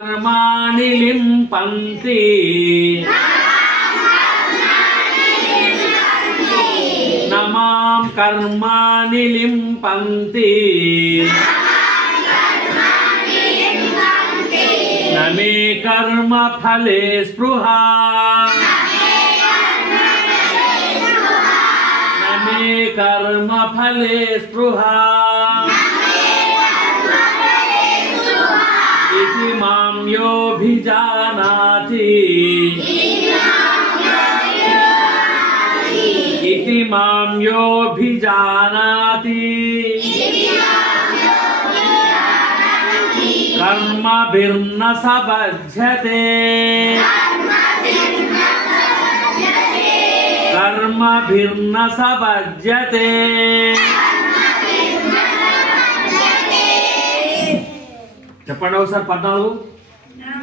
कर्माणि लिम्पन्ति न मां कर्माणि लिम्पन्ति न मे कर्मफले स्पृहा न मे कर्मफले स्पृहा इति मां योऽभिजानाति इति मां योऽभिजानाति कर्मभिर्न स बध्यते कर्मभिर्न स बध्यते చెప్పండి ఒకసారి 14